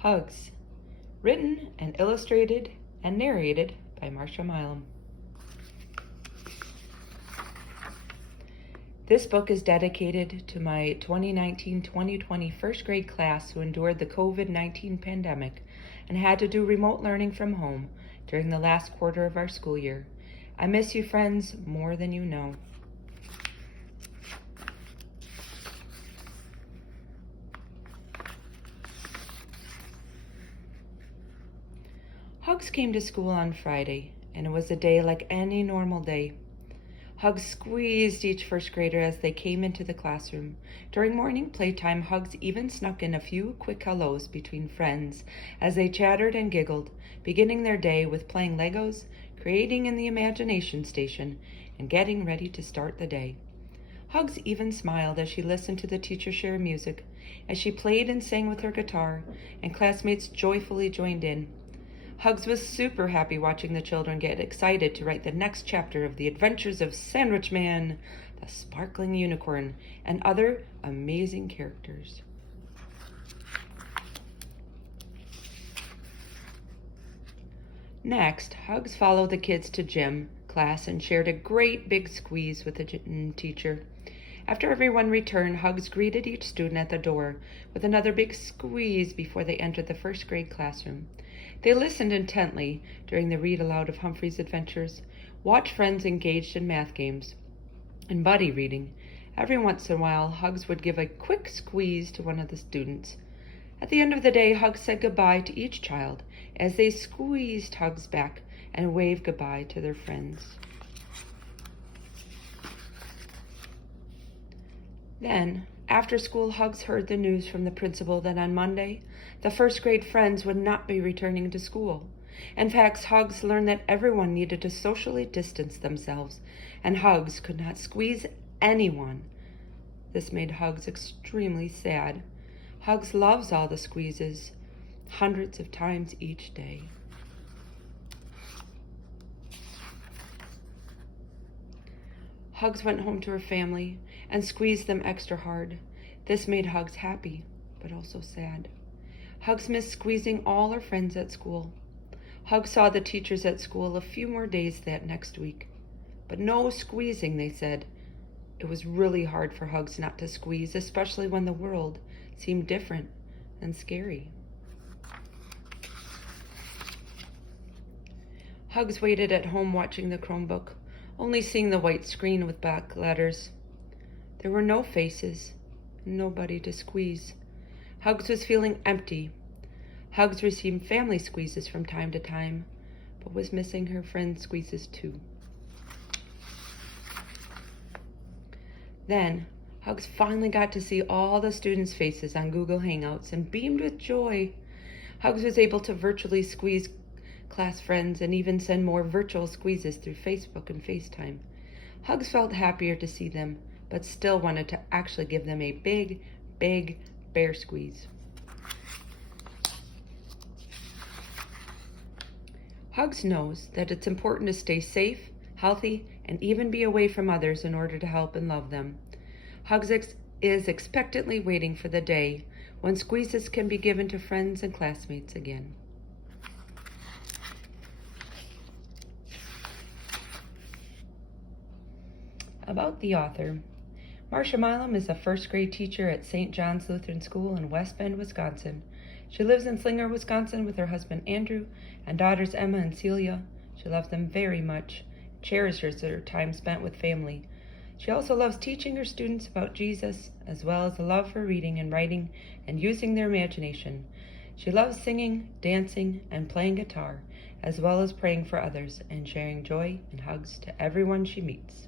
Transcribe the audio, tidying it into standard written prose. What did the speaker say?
HUGS, written and illustrated and narrated by Marcia Milam. This book is dedicated to my 2019-2020 first grade class who endured the COVID-19 pandemic and had to do remote learning from home during the last quarter of our school year. I miss you, friends, more than you know. HUGS came to school on Friday, and it was a day like any normal day. HUGS squeezed each first grader as they came into the classroom. During morning playtime, HUGS even snuck in a few quick hellos between friends as they chattered and giggled, beginning their day with playing Legos, creating in the imagination station, and getting ready to start the day. HUGS even smiled as she listened to the teacher share music, as she played and sang with her guitar, and classmates joyfully joined in. HUGS was super happy watching the children get excited to write the next chapter of the adventures of Sandwich Man, the sparkling unicorn, and other amazing characters. Next, HUGS followed the kids to gym class and shared a great big squeeze with the gym teacher. After everyone returned, HUGS greeted each student at the door with another big squeeze before they entered the first grade classroom. They listened intently during the read-aloud of Humphrey's adventures, watched friends engaged in math games, and buddy reading. Every once in a while, HUGS would give a quick squeeze to one of the students. At the end of the day, HUGS said goodbye to each child as they squeezed HUGS back and waved goodbye to their friends. Then, after school, HUGS heard the news from the principal that on Monday, the first grade friends would not be returning to school. In fact, HUGS learned that everyone needed to socially distance themselves, and HUGS could not squeeze anyone. This made HUGS extremely sad. HUGS loves all the squeezes, hundreds of times each day. HUGS went home to her family and squeezed them extra hard. This made HUGS happy, but also sad. HUGS missed squeezing all her friends at school. HUGS saw the teachers at school a few more days that next week. But no squeezing, they said. It was really hard for HUGS not to squeeze, especially when the world seemed different and scary. HUGS waited at home watching the Chromebook, only seeing the white screen with black letters. There were no faces, nobody to squeeze. HUGS was feeling empty. HUGS received family squeezes from time to time, but was missing her friends' squeezes too. Then, HUGS finally got to see all the students' faces on Google Hangouts and beamed with joy. HUGS was able to virtually squeeze class friends and even send more virtual squeezes through Facebook and FaceTime. HUGS felt happier to see them, but still wanted to actually give them a big, big bear squeeze. HUGS knows that it's important to stay safe, healthy, and even be away from others in order to help and love them. HUGS is expectantly waiting for the day when squeezes can be given to friends and classmates again. About the author. Marcia Milam is a first grade teacher at St. John's Lutheran School in West Bend, Wisconsin. She lives in Slinger, Wisconsin with her husband Andrew and daughters Emma and Celia. She loves them very much, cherishes her time spent with family. She also loves teaching her students about Jesus, as well as a love for reading and writing and using their imagination. She loves singing, dancing, and playing guitar, as well as praying for others and sharing joy and hugs to everyone she meets.